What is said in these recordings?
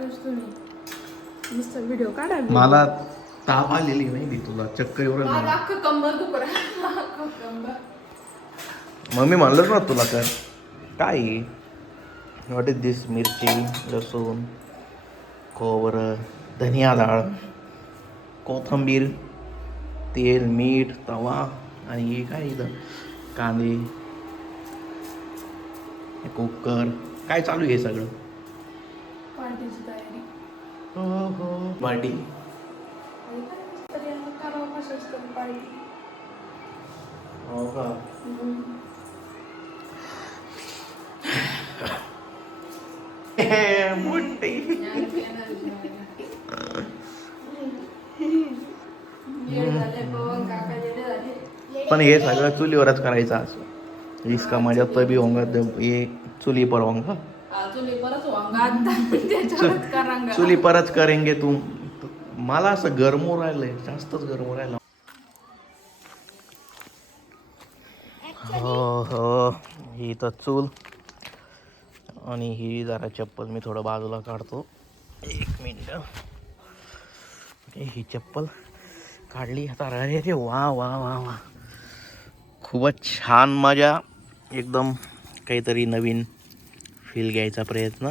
नुसतं व्हिडिओ काढा. मला ताप आलेली नाही तुला चक्कर एवढं मम्मी म्हणलंच ना तुला कर काय व्हॉट इज दिस मिरची लसूण खोबरं धनिया डाळ कोथिंबीर तेल मीठ तवा आणि हे काय इथं कांदे कुकर काय चालू आहे सगळं पार्टीची तयारी. हो हो पार्टी हो का मोठी पण हे सगळं चुलीवरच करायचं असं इसका मजा तभी होगा ये चुली पर होगा चुली परच करेंगे तुम मला असं गरमू राहिलंय जास्तच गरमू राहिलं हो हो ही तर चूल आणि ही जरा चप्पल मी थोडं बाजूला काढतो एक मिनिट ही चप्पल काढली आता अरे रे वा वा वा वा खूपच छान मजा एकदम काहीतरी नवीन फील घ्यायचा प्रयत्न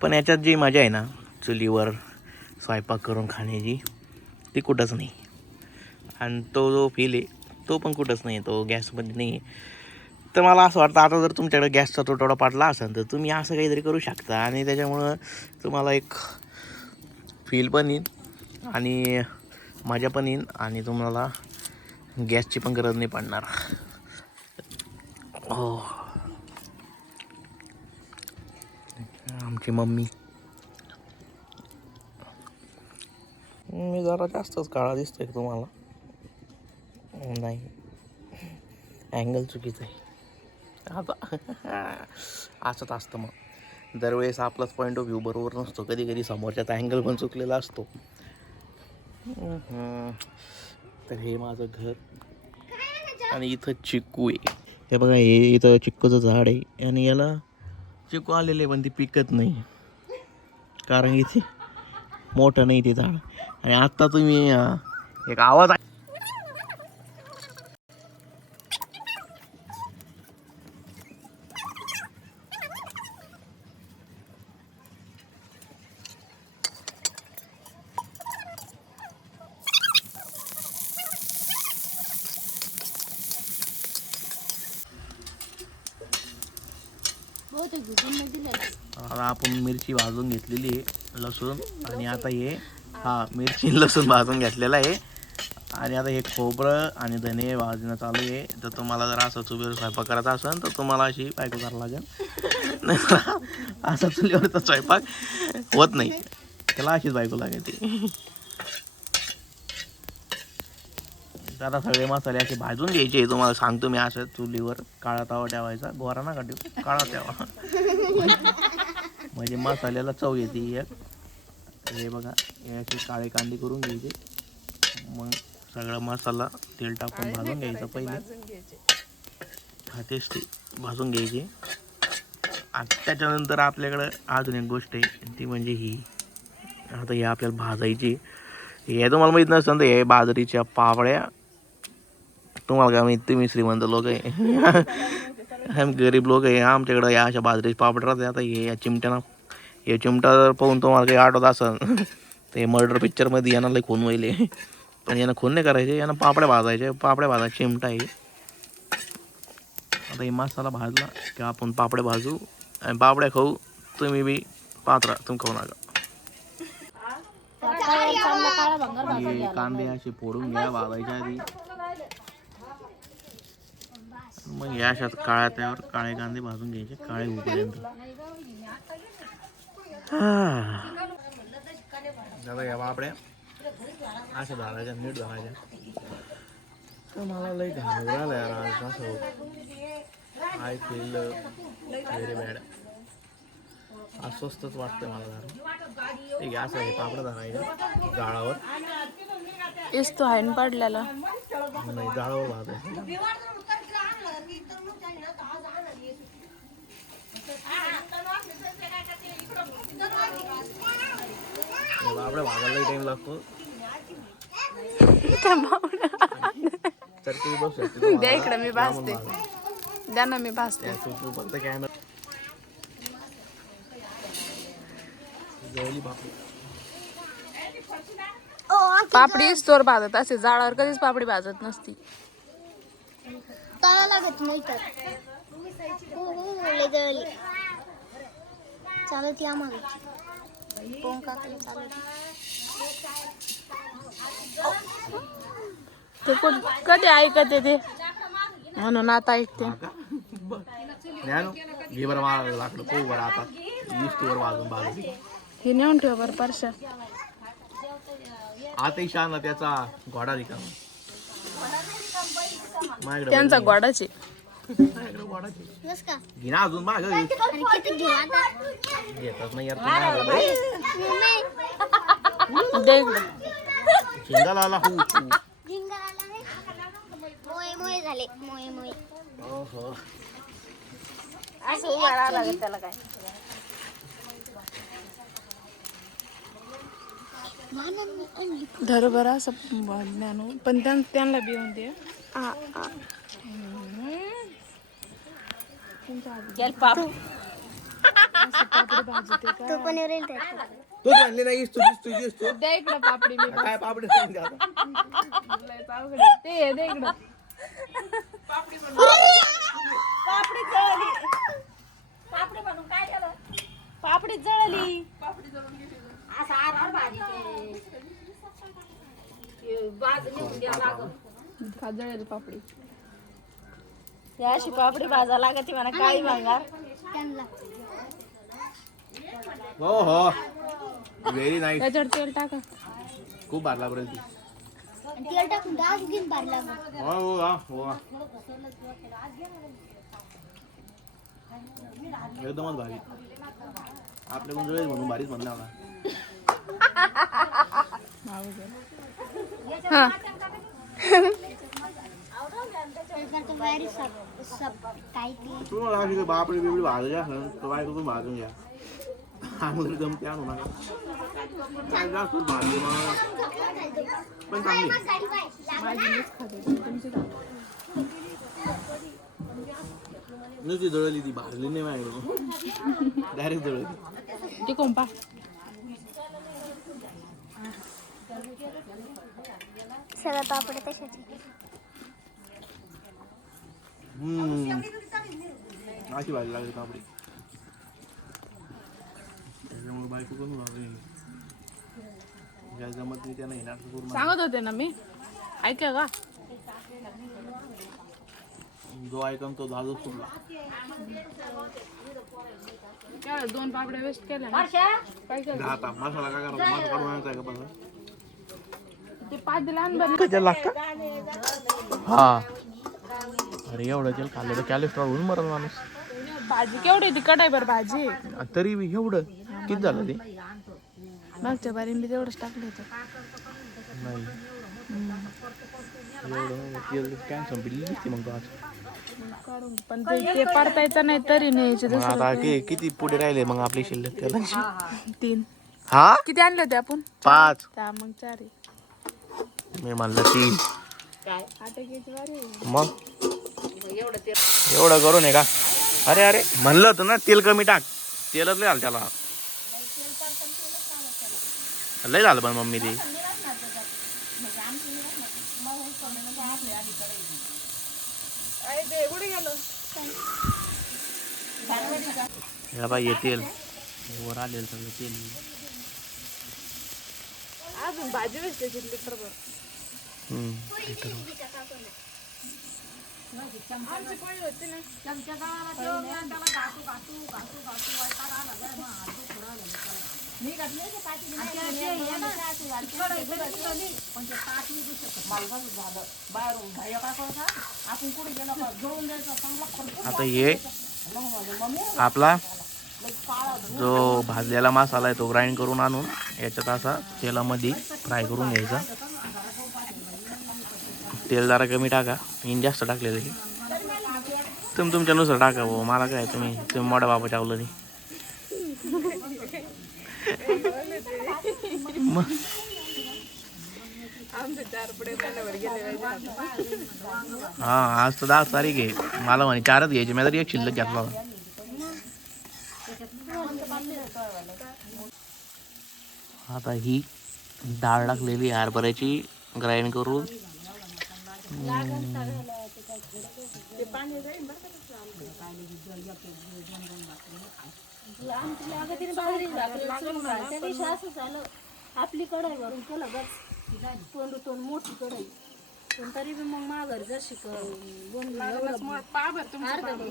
पण याच्यात जी मजा आहे ना चुलीवर स्वयंपाक करून खाण्याची ती कुठंच नाही आणि तो जो फील आहे तो पण कुठंच नाही तो गॅसमध्ये नाही आहे तर मला असं वाटतं आता जर तुमच्याकडे गॅसचा तुटवडा पडला असेल तर तुम्ही असं काहीतरी करू शकता आणि त्याच्यामुळं तुम्हाला एक फील पण येईल आणि मजा पण येईल आणि तुम्हाला गॅसची पण गरज नाही पडणार हो आमची मम्मी मी जरा जास्तच काळा दिसतोय तुम्हाला नाही अँगल चुकीचं आहे आता असंच असतं मग दरवेळेस आपलाच पॉईंट ऑफ व्ह्यू बरोबर नसतो कधी कधी समोरच्याचा अँगल पण चुकलेला असतो तर हे माझं घर आणि इथं चिक्कू आहे हे बघा हे इथं चिक्कूचं झाड आहे आणि याला चिक्कू आलेले पण ती पिकत नाही कारण इथे मोठं नाही ते झाड आणि आत्ता तुम्ही एक आवाज आता आपण मिरची भाजून घेतलेली आहे लसूण आणि आता हे मिरची लसूण भाजून घेतलेला आहे आणि आता हे खोबरं आणि धने भाजणं चालू आहे तर तुम्हाला जर असं चुलीवर स्वयंपाक करायचा असेल तर तुम्हाला अशी बायको करावं लागेल असा चुलीवरचा स्वयंपाक होत नाही त्याला अशीच बायको लागेल आता सगळे मसाले असे भाजून घ्यायचे तुम्हाला सांगतो मी असं चुलीवर काळा तवा ठेवायचा गोरा नका ठेवू काळा ठेवा म्हणजे मसाल्याला चव येते एक हे बघा याची काळे कांदे करून घ्यायचे मग सगळा मसाला तेल टाकून भाजून घ्यायचा पहिले तेच ते भाजून घ्यायचे आणि त्याच्यानंतर आपल्याकडं अजून एक गोष्ट आहे ती म्हणजे ही आता हे आपल्याला भाजायची हे तुम्हाला माहीत नसतं तर हे बाजरीच्या पापड्या तुम्हाला काय माहिती तुम्ही श्रीमंत लोक आहे आम्ही गरीब लोक आहे आमच्याकडं या अशा बाजरीच्या पापड राहते आता हे चिमट्यानं हे चिमटा जर पाहून तुम्हाला काही आठवत असेल तर हे मर्डर पिक्चरमध्ये यांना लई खून व्हायले पण यांना खून नाही करायचे यांना पापड्या भाजायचे पापड्या भाजायचे चिमटा आहे आता हे मसाला भाजला की आपण पापड्या भाजू आणि पापड्या खाऊ तुम्ही बी पात्रा तुम्ही खाऊ नका कांदे असे फोडून घ्या भाजायच्या आधी मग या अशात काळ्या त्यावर काळे कांदे भाजून घ्यायचे काळे होईपर्यंत दादा या बापड्या अशा धरायच्या नीट धरायच्या तर मला लई घाबरायला यार असं आय फील व्हेरी बॅड अस्वस्थच वाटतंय मला जरा ठीक आहे असं हे पापडं धरायचं जाळावर तो आहे पडलेला नाही जाळावर भाजायचं आपल्या भाजायला टाइम लागतो. तर ते बस द्या इकडं मी भाजते. द्या ना मी भाजते. फक्त कॅमेरा पापडी स्टोर भाजत असे, जाळावर कधीच पापडी भाजत नसती. तळा लागत नाही तर लय जळली. चालत या मागे पोंग काकाला चालत. ते कधी ऐकते ते म्हणून आता ऐकते. घे बरं मला लागलं खूप बरं. आता वीस वाजून भाजून हे नेऊन ठेव बरं परशा. आता शान त्याचा घोडा रिकामा. त्यांचा घोडाचे बस का घिना अजून माग आणि किती घेऊ आता घेतच नाही यार. दे इकडं. शिंगाला आला हो. झिंगाला नाही मोये मोये झाले मोये मोये. ओहो असं उभा राहावं लागेल त्याला काय. धर बरं असं ज्ञानू पण त्यांना बिवून दे. तू पण येईल तू आणली नाही तुझी द्या इकडं पापडी. मी काय पापड ते दे इकडं. पापडी जळली. जळेल पापडी. अशी पापडी भाजा लागत म्हणा काळी भांगार. त्यांना हो हो व्हेरी नाईस. त्याच्यावर तेल टाका. खूप भार लागला ती. आणि तेल टाकून डास घेऊन भारी लागत. हो हो हा हो एकदमच भारी. आपल्या पण म्हणून भारीच म्हणला होता. हा वायरी सब काही ती तू मला सांगितलं बापडे बिपडी भाजायच्या तर बाय करून भाजून घ्या. आम्हाला जमते आणू नका. काय जास्त भाजली मग पण चांगली. नुसती जळली ती भाजली नाही माझ्याकडून. डायरेक्ट जळली. ते कोंपा. सगळं पापड तशाची. अशी भाजी लागली पापडी. त्याच्यामुळे बायको करून लागली. ज्या जमत नाही त्यांना येणार करून सांगत होते ना मी. ऐका का. जो ऐकून तो झालो सुटला. काय 2 पापड्या वेस्ट केल्या ना. काय केलं आता मसाला काय करायचा? मसाला काढून आणायचा का बघा. ते 5 लहान बन. कशाला लागतं? हा अरे एवढं तेल खाल्लं तर कॅलेस्ट्रॉल होऊन मरण माणूस. भाजी केवढी ती कढाईभर भाजी. तरी एवढं किती झालं ते? मागच्या बारीन बी तेवढंच टाकलं होतं. नाही एवढं तेल कॅन संपली दिसते मग तो आज. काढून पण ते परतायचं नाही तरी न्यायचे मग आता किती पुढे राहिले मग आपली शिल्लक तेलांची? 3. हा किती आणले होते आपण? 5. मग 4 आहे. मी म्हणलं 3. आटे घ्यायची वारी आहे. मग एवढं करून आहे का? अरे अरे म्हणलं होतं ना तेल कमी टाक. तेलच लय झालं त्याला. लय झालं पण मम्मी ते. या बाई हे तेल वर आलेलं सगळं तेल. अजून भाजी वेस्ट लिटर भर. आमची पोळी होती ना. आता हे आपला जो भाजलेला मसाला आहे तो ग्राइंड करून आणून याच्यात असा तेलामध्ये फ्राय करून घ्यायचा. तेल जरा कमी टाका. मी जास्त टाकलेलं आहे. तुम्ही तुमच्यानुसार टाका भाऊ, मला काय तुम्ही मोठ्या बाबा चावलं नाही मग हा आज तर 10 तारीख आहे, मला म्हणे 4च घ्यायचे, मी तरी एक शिल्लक घेतला होता. आता ही डाळ टाकलेली हरभऱ्याची ग्राइंड करून आपली कढाई भरून केलं बस तोंड मोठी कढाई पण तरी बी मग माघार जर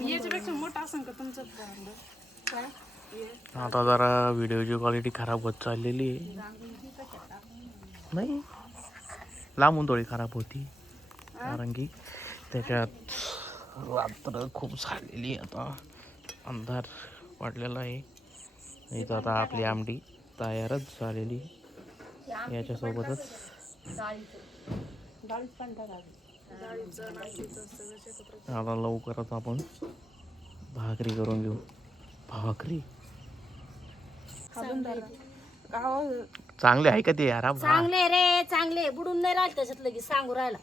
याच्यापेक्षा मोठा असेल का तुमचं काय. आता जरा व्हिडिओची क्वालिटी खराब होत चाललेली आहे, नाही लांबून थोडी खराब होती कारण की त्याच्यात रात्र खूप झालेली, आता अंधार वाटलेला आहे. इथं आता आपली आमटी तयारच झालेली, याच्यासोबतच आता लवकरच आपण भाकरी करून घेऊ. भाकरी चांगले आहे का ते यार? चांगले रे चांगले बुडून नाही राहिलं त्याच्यात लगेच सांगू राहिला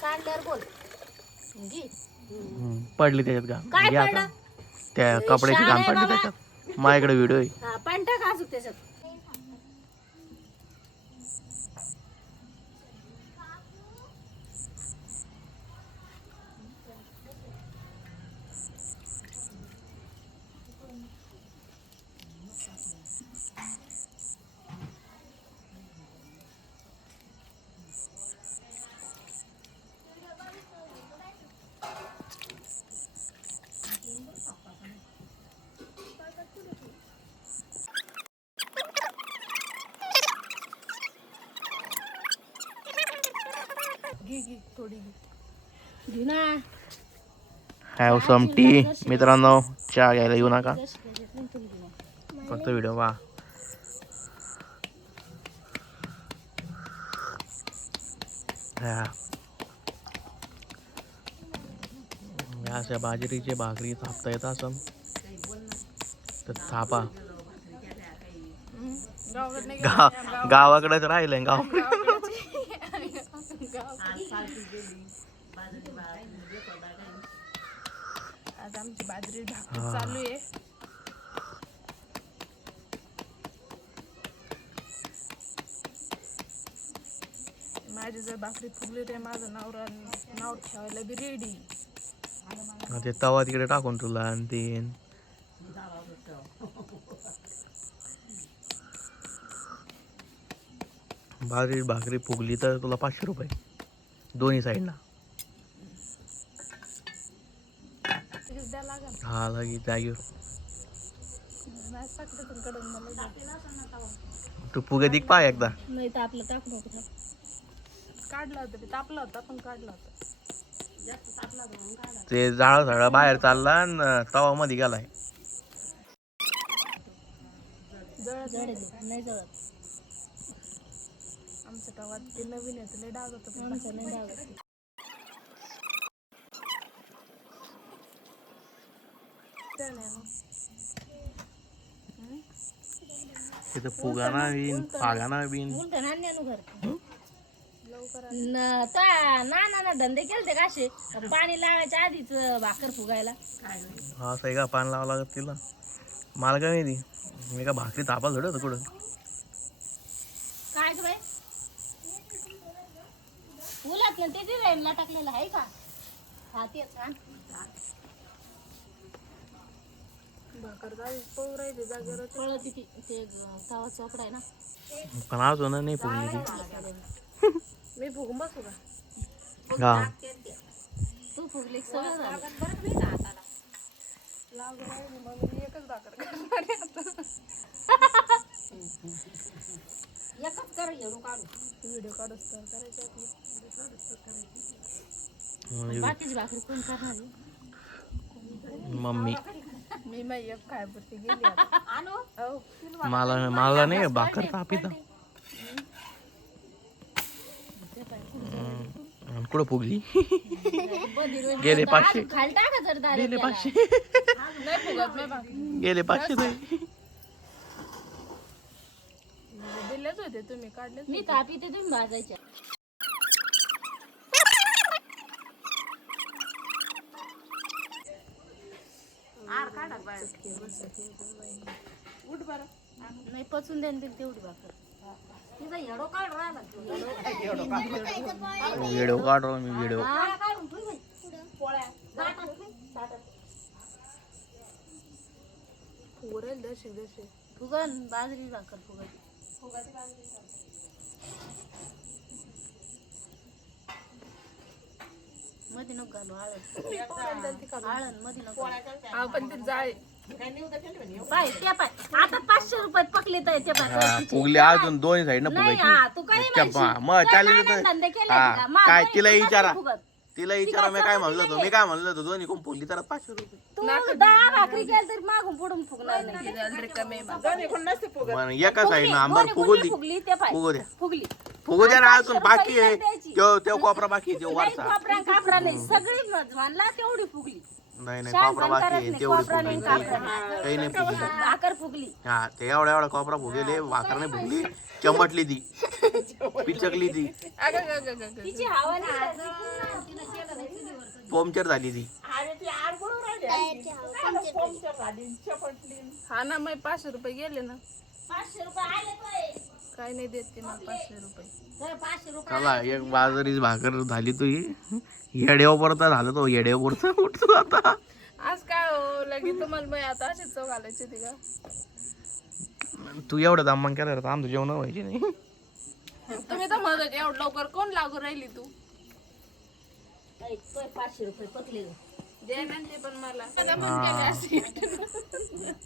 सांडल्यावर बोल पडली त्याच्यात काय का पडलं? त्या कपड्याची घाण पडली त्याच्यात. माझ्याकडे व्हिडिओ आहे. पाणी टाक असू त्याच्यात. Have some tea. मित्रांनो चहा घ्यायला येऊ नका, फक्त व्हिडिओ पहा. अशा बाजरीचे भाकरी थापता येत असन तर थापा. गावाकडेच राहिलंय गाव. आज आमची बाजरी भाकरी चालू आहे. माझी जर भाकरी फुगली तर माझं नाव ठेवायला बी रेडी. ते तवा तिकडे टाकून तुला आणि ते भाकरी फुगली तर तुला 500 रुपये दोन्ही साईडला. हा लगेच जागेवर. तू फुगे दिक पाय एकदा. नाही तर आपलं टाक नको. काढला होता तापला होता पण काढला होता. ते जाळा बाहेर चालला आणि तवा मध्ये गेलाय. नाही जळत. आमच्या गावात ते नवीन आहे तुला डाग होतं. आमचं नाही डागत. तिथं फुगाना बिन फागाना बिन उलट नान्यानु घर ना धंदे केलते का असे पाणी लावायच्या आधीच भाकर फुगायला. हा सही का पाणी लावावं लागत तिला. मला काय माहिती, मी का भाकरी तापाल थोडं होतं कुठं. काय ग बाई उलट ना ते डिझाईनला टाकलेलं आहे का? हा तेच आण. भाकर पाहू राहिली जागेवर कळत ती ते तवा चोपडा आहे ना. पण अजून नाही फुगली ती. मी फुगून बसू का? हा तू फुगली सगळं झालं. लागू राहिली मग मी एकच भाकर करणार आहे आता. एकच कर येऊ काढू. व्हिडिओ काढूस तर करायची आपली. बाकीची भाकरी कोण करणार आहे? मम्मी. मी माई एक खायपुरती गेली आता. मला नाही भाकर तापीत. कुठं फुगली गेले 500 खाली टाका जर दारू गेले 500 नाही फुगत नाही बा. गेले 500 दिलेच होते तुम्ही काढलेच मी तापी ते तुम्ही भाजायच्या उठ बरं. नाही पचून द्या तेवढी भाकर तिचा येडो काढ राहिला व्हिडिओ काढ मी व्हिडिओ फुगरेल दशी फुगन बाजरी भाकर फुगन मध्ये नको घालू आळण मध्ये नको आपण ते जाळे पाय त्या पाय आता 500 रुपयात पकले तर ते पाय फुगली अजून दोन साईड न नाही फुगायची हा तू काय मग चालेल धंदे केले हा, काय तिला विचारा तिला विचारा मी काय म्हणलं होतो दोन्ही कोण फुगली तर 500 रुपये तू 10 भाकरी केली तरी मागून पुढून फुगणार नाही रिकामे मग एका साईड आंबार फुगू दे फुगली ते पाय फुगू द्या फुगली फुगू द्या ना अजून बाकी आहे तो कोपरा बाकी आहे तो नाही वरचा कोपरा कापरा नाही सगळी म्हणला तेवढी फुगली नाही नाही शान कोपरा पण बाकी करत आहे नाही, तेवढी कोपरा फुगली नाही, कापरा नाही. काही नाही फुगली भाकर फुगली हा ते एवढा कोपरा फुगेले भाकर नाही फुगली चमटली ती पिचकली ती तिची हवा नाही पंक्चर झाली ती हा ना मग 500 रुपये गेले ना 500 रुपये आले पाय काय नाही देत ते मग 500 रुपये 500 रुपये चला एक बाजरीच भाकर झाली तू येड्यावर झालं तो येड्यावर उठतो आता आज काय हो लगे तुम्हाला मग आता अशीच चव घालायची होती का तू एवढं दामन केलं तर आमचं जेवण व्हायचे नाही तुम्ही तर म्हणत होते एवढं लवकर कोण लागू राहिली तू 500 रुपये पकले दे ना ते पण मला पण केले अशी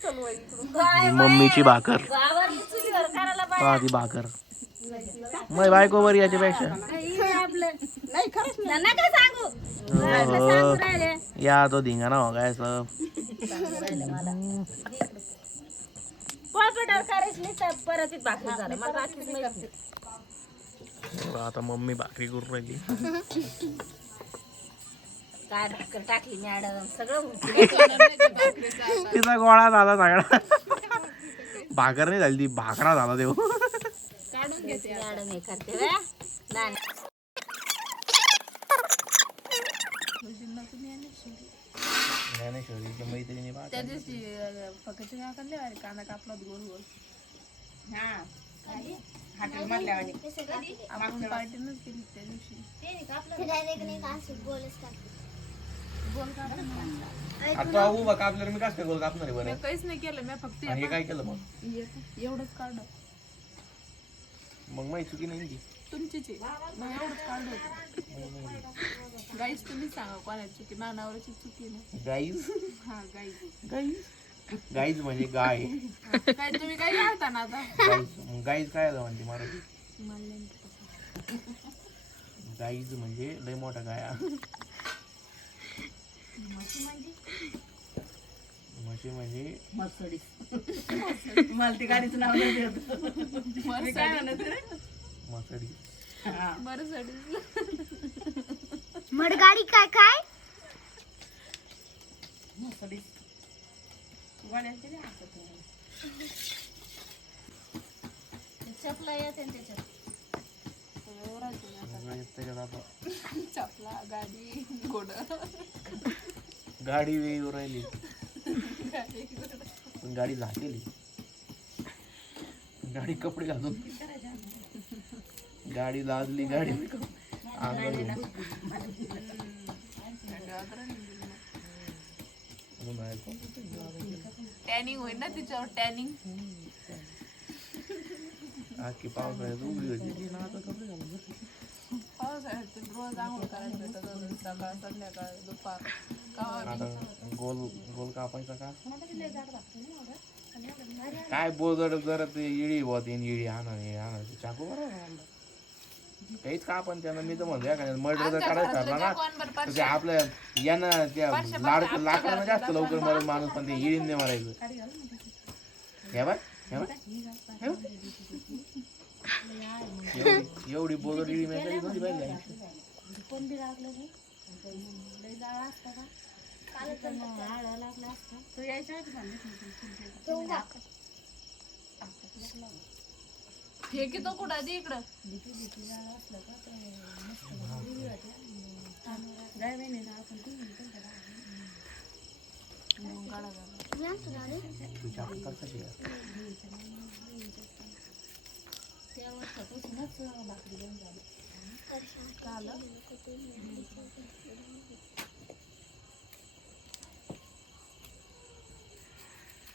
चल वय इकडून ही मम्मीची भाकर गावावरली चुलीवर करायला पहा ती भाकर मग बायको बरी याच्यापेक्षा पाहिजे आपलं नाही खरंच नका सांगू आपलं सांगू राहिले या तो धिंगाणा हो काय सब पोळपाटावर करायची नाही तर परत एक भाकरी झालं मला बाकीच माहिती नाही. आता मम्मी भाकरी करून राहिली काय भाकर टाकली मॅडम सगळं होतं. तिचा गोळा झाला सगळा भाकर नाही झाली ती भाकरा झाला देव काढून घेते मॅडम हे करते बे. नाही ज्ञानेश्वरीच्या मैत्रिणी त्या दिवशी फकाचे काय करले अरे कांदा कापला गोल गोल आपण पार्टीनच केली त्या दिवशी आता उभा कापल्यावर मी कसं गोल कापणार आहे बरं काहीच नाही केलं मी फक्त आणि हे काय केलं मग एवढंच काढलं मग माहिती चुकी नाही ती तुमचीच आहे मग एवढंच काढलं होतं गाईच तुम्ही सांगा कोणाची चुकी नानावरची चुकी नाही गाईज हा गाईच गाईज गाईज म्हणजे गाय काय तुम्ही काय घालता ना आता गाईज गाईज काय आलं म्हणते मराठी मला नाही माहिती कसं. गाईज म्हणजे लय मोठा गाया म्हशी म्हणजे मला ती गाडीचं नाव नाही देत. काय म्हणत रे मसडी बरं साठी मडगाडी काय काय मर्सिडीज. गाड्यांचे नाही हातात नाही. चपला येते ना त्याच्यात त्याच्यात आता चपला गाडी घोड गाडी वेगळी राहिली पण गाडी झाकेली गाडी कपडे घालून गाडी लाजली गाडी अंगावर घेऊन. अजून आहे का? टॅनिंग होईल ना तिच्यावर टॅनिंग आखी पावसाळ्यात उघडी होती आता कपडे घालून पावसाळ्यात रोज आंघोळ करायला भेटत होतं. सकाळ संध्याकाळ दुपार कवा आता गोल गोल कापायचा का काय बोल जरा ते इडी होत इडी आणा चाकू बरोबर काहीच का आपण त्यांना मी तर म्हणतो एखाद्या मर्डर जर करायचं ठरला ना तर ते आपल्या यानं त्या लाकडानं जास्त लवकर मरत माणूस पण ते इडीने मारायचं हे बघ एवढी बोलत इडी मी कधी नव्हती पाहिली कोण बी लागलं नाही लय जाळ असतं का पण आळं लागलं असतं तू यायच्या आधी सांगितलं ना तुला ठेवू का? हे की तो कुठं आहे? दे इकडं. जाळ असलं का तर मस्त जाय बहिणीला आपण तू म्हणतो का? मग काढा जरा. मी आणतो ना रे. तुझ्या हातात कशी आहे? त्या वर्षापासूनच भाकरी बंद झाली झालं?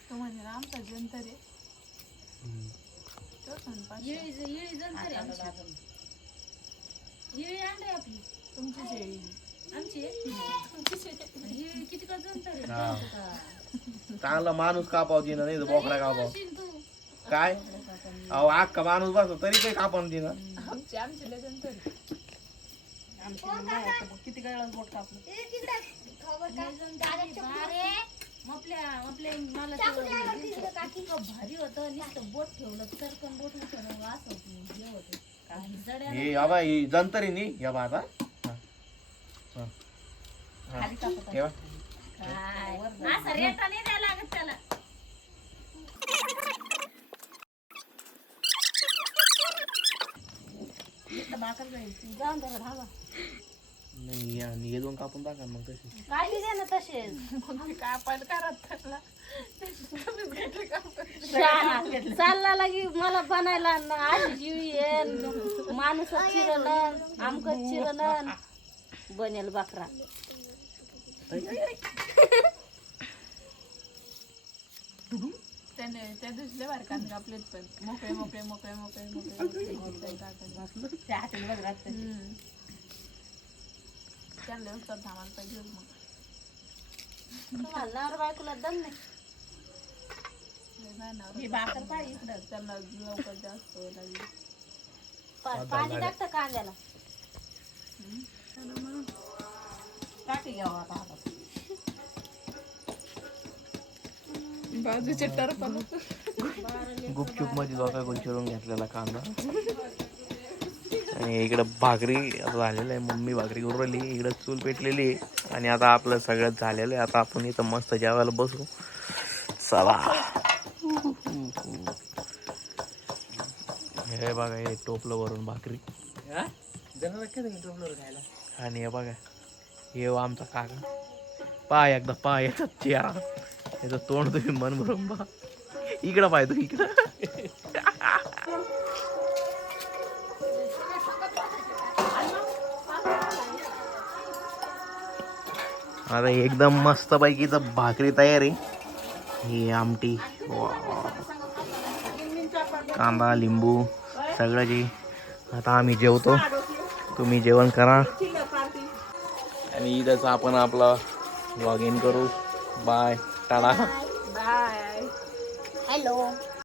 तो म्हणजे ना आमचा जंतर आहे. तो स्वयंपाक. येळी जंतर आहे येळी आणली आपली तुमची शेळी. आमची येळी किती का जंतर आहे हा. जंतर का? चांगला माणूस कापावती ना नाही तर बोकडा कापाव करशील तू काय अहो अख्खा माणूस बसतो तरी काही कापावून ती ना आमची लय जंतर आहे. आमची बाया तर किती गळाला बोट कापलं. ए, तिकडे खबर का? अरे आपल्या मला तिकडे काकी. भारी होतं नुसतं बोट ठेवलं सरकन बोट होतं असं हे होतं जड्या हे बाबा ही जंतरी नी या बा आता हा. हा. खाली टाकत ठेवा. काय असं रेटा नाही द्यायला लागत त्याला भाकर जाईल जाऊन द्या धागा नाही आणि हे दोन कापून टाका मग तशी काय दे ना तसेच मग मी काय आपण करत त्याला. तुम्हीच घेतले का? चालला लागी मला बनायला अशी जीवी येन माणूस चिरण आमकच चिरण बनेल बकरा त्याने त्या दिवशी लय भारी कांदे कापलेत पण मोकळे मोकळे मोकळे मोकळे मोकळे मोकळे टाकायचे. त्या हाताने बघ राहतं. त्यांना उत्तर थांबायला पाहिजे मग. तुम्हाला नवरा बायकोला दम नाही लय नाही ना. ही भाकर पाहिजे इकडं. त्यांना लवकर जास्त लागली. पाणी टाकतं कांद्याला टाकी घ्यावं आता हातात. बाजूचे टरपण गुपचूप मध्ये लोकांकडून चिरून घेतलेला कांदा आणि इकडं भाकरी आता झालेलं आहे. मम्मी भाकरी करून राहिली इकडं चूल पेटलेली आहे आणि आता आपलं सगळं झालेलं आहे. आता आपण इथं मस्त जेवायला बसू चला. हे बघा हे टोपलं वरून भाकरी आणि हे बघा हे आमचा काका पाय एकदा पाय याचा चेहरा याचं तोंड तुम्ही मन भरून बा इकडं पाय तू इकडं आता एकदम मस्त पैकीच भाकरी तयार आहे. ही आमटी कांदा लिंबू सगळं जे आता आम्ही जेवतो. तुम्ही जेवण करा आणि इथंच आपण आपला लॉग इन करू. बाय टाटा. बाय. हॅलो.